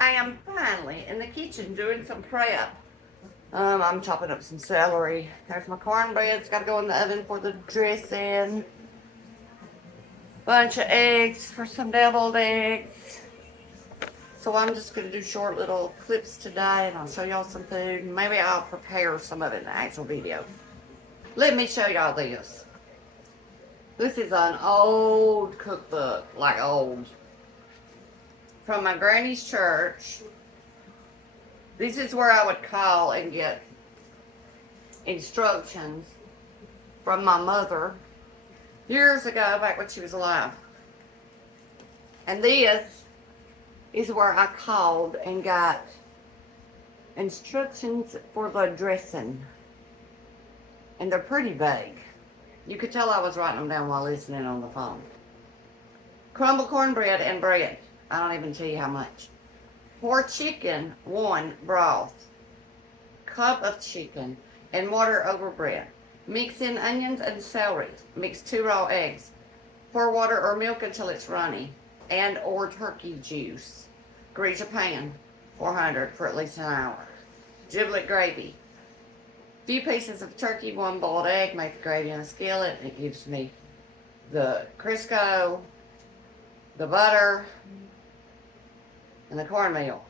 I am finally in the kitchen doing some prep. I'm chopping up some celery. There's my cornbread. It's got to go in the oven for the dressing. Bunch of eggs for some deviled eggs. So I'm just going to do short little clips today, and I'll show y'all some food. Maybe I'll prepare some of it in the actual video. Let me show y'all this. This is an old cookbook, like old, from my granny's church. This is where I would call and get instructions from my mother years ago, back when she was alive. And this is where I called and got instructions for the dressing. And they're pretty vague. You could tell I was writing them down while listening on the phone. Crumble cornbread and bread. I don't even tell you how much. Pour chicken, 1 broth. Cup of chicken and water over bread. Mix in onions and celery. Mix 2 raw eggs. Pour water or milk until it's runny, and or turkey juice. Grease a pan, 400 for at least an hour. Giblet gravy. Few pieces of turkey, 1 boiled egg. Make the gravy in a skillet. It gives me the Crisco, the butter, and the cornmeal.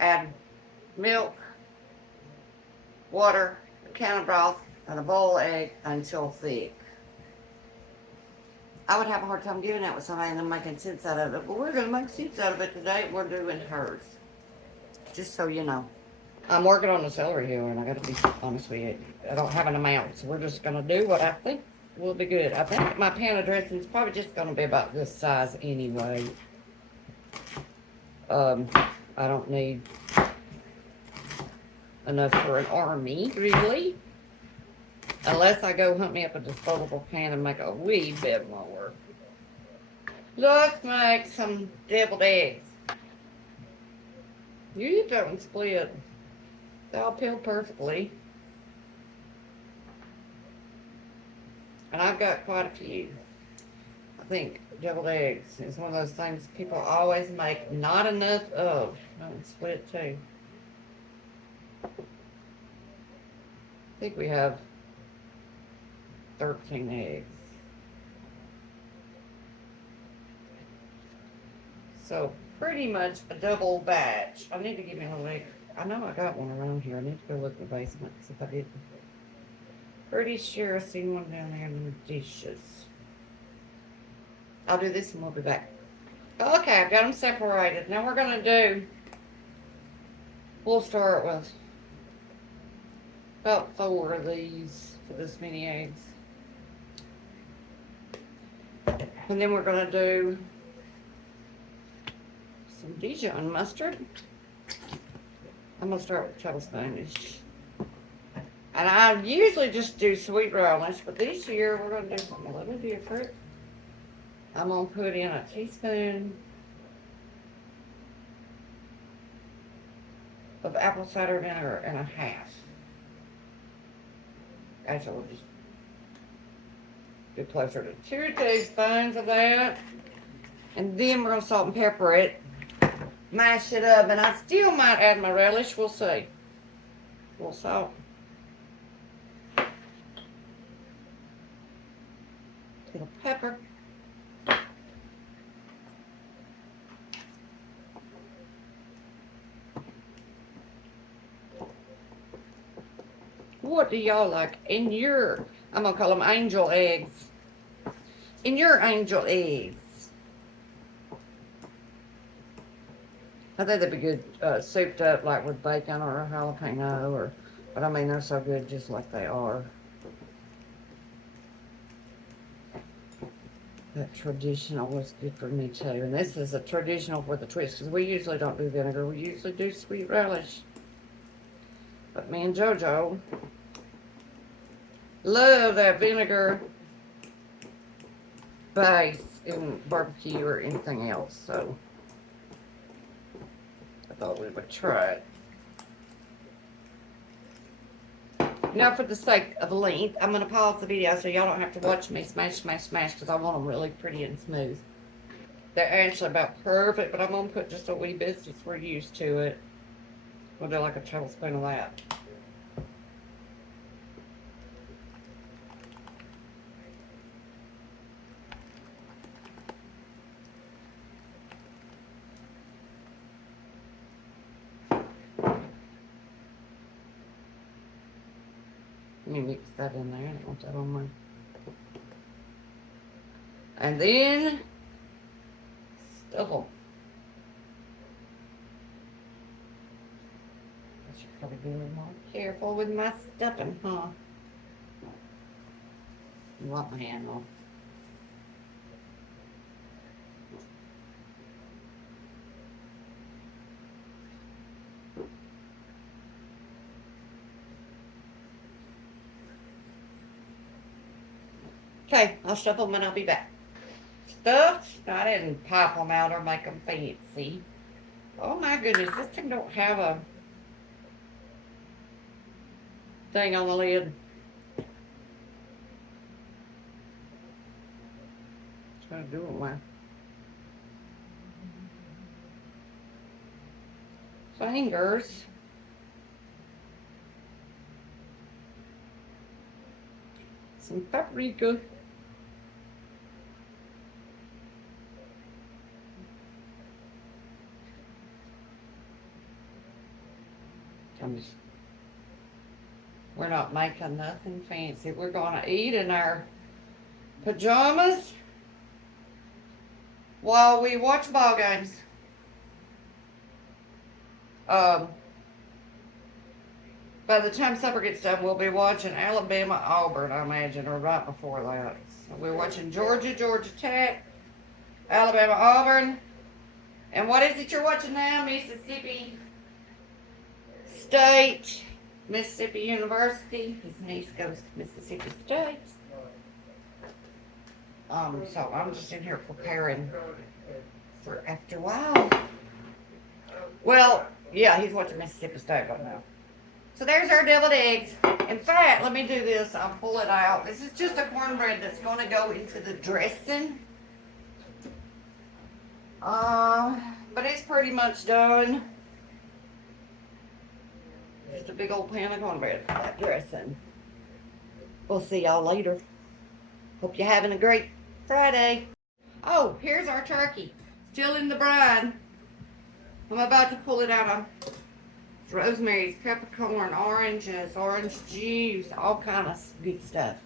Add milk, water, a can of broth, and a boiled egg until thick. I would have a hard time giving that with somebody and them making sense out of it, but we're going to make sense out of it today. We're doing hers. Just so you know. I'm working on the celery here, and I got to be honest with you. I don't have an amount, so we're just going to do what I think will be good. I think my pan of dressing is probably just going to be about this size anyway. I don't need enough for an army, really. Unless I go hunt me up a disposable pan and make a wee bit more. Let's make some deviled eggs. You don't split. They all peel perfectly. And I've got quite a few. I think deviled eggs is one of those things people always make not enough of. I would split it too. I think we have 13 eggs. So pretty much a double batch. I need to give me a little. I know I got one around here. I need to go look in the basement, see if I didn't. Pretty sure I seen one down there in the dishes. I'll do this and we'll be back. Okay, I've got them separated. Now we're gonna do, we'll start with about 4 of these for this many eggs. And then we're gonna do some Dijon mustard. I'm gonna start with tablespoonish. And I usually just do sweet relish, but this year we're gonna do something a little different. I'm gonna put in a teaspoon of apple cider vinegar and a half. Actually, we'll just do closer to 2 teaspoons of that. And then we're gonna salt and pepper it. Mash it up, and I still might add my relish. We'll see. A little salt. A little pepper. What do y'all like in your, I'm gonna call them angel eggs. In your angel eggs. I think they'd be good souped up like with bacon or a jalapeno, or, but I mean they're so good just like they are. That traditional was good for me too, and this is a traditional with a twist because we usually don't do vinegar. We usually do sweet relish. But me and JoJo love that vinegar base in barbecue or anything else, so I thought we would try it. Now, for the sake of length, I'm going to pause the video so y'all don't have to watch me smash, smash, smash, because I want them really pretty and smooth. They're actually about perfect, but I'm gonna put just a wee bit since we're used to it. We'll do like a tablespoon of that. Let me mix that in there. I don't want that on my. And then stuff them. I should probably be a little more careful with my stuffing, huh? You want my hand on. Okay, I'll stuff them and I'll be back. Stuffed? I didn't pop them out or make them fancy. Oh my goodness, this thing don't have a thing on the lid. Trying to do it with my fingers. Some paprika. We're not making nothing fancy. We're gonna eat in our pajamas while we watch ball games. By the time supper gets done, we'll be watching Alabama Auburn, I imagine, or right before that. So we're watching Georgia Tech, Alabama Auburn, and what is it you're watching now? Mississippi State, Mississippi University. His niece goes to Mississippi State. So I'm just in here preparing for after a while. Well, yeah, he's watching Mississippi State right now. So there's our deviled eggs. In fact, let me do this. I'll pull it out. This is just a cornbread that's going to go into the dressing. But it's pretty much done. Just a big old pan of cornbread for that dressing. We'll see y'all later. Hope you're having a great Friday. Oh, here's our turkey. Still in the brine. I'm about to pull it out of rosemary, peppercorn, oranges, orange juice, all kind of good stuff.